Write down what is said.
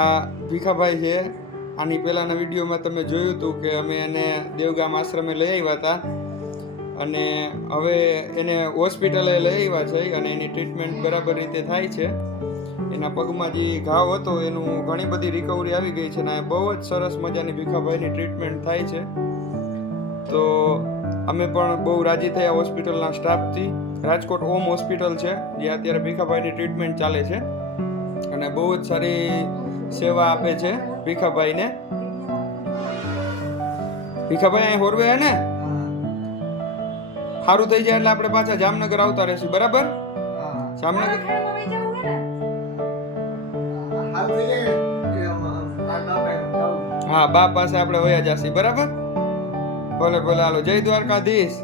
આ ભીખાભાઈ છે. આની પહેલાંના વિડીયોમાં તમે જોયું હતું કે અમે એને દેવગામ આશ્રમે લઈ આવ્યા હતા અને હવે એને હોસ્પિટલે લઈ આવ્યા છે અને એની ટ્રીટમેન્ટ બરાબર રીતે થાય છે. એના પગમાં જે ઘાવ હતો એનું ઘણી બધી રિકવરી આવી ગઈ છે અને બહુ જ સરસ મજાની ભીખાભાઈની ટ્રીટમેન્ટ થાય છે. તો અમે પણ બહુ રાજી થયા હોસ્પિટલના સ્ટાફથી. રાજકોટ ઓમ હોસ્પિટલ છે જ્યાં અત્યારે ભીખાભાઈની ટ્રીટમેન્ટ ચાલે છે અને બહુ જ સારી સેવા આપે છે ભીખાભાઈને. ભીખાભાઈ અહીં હોરવે હે ને સારું થઈ જાય એટલે આપણે પાછા જામનગર આવતા રહેશું. બરાબર? જામનગર હા, બા પાસે આપણે વયા જશે. બરાબર? ભલે ભલે, હાલો. જય દ્વારકાધીશ.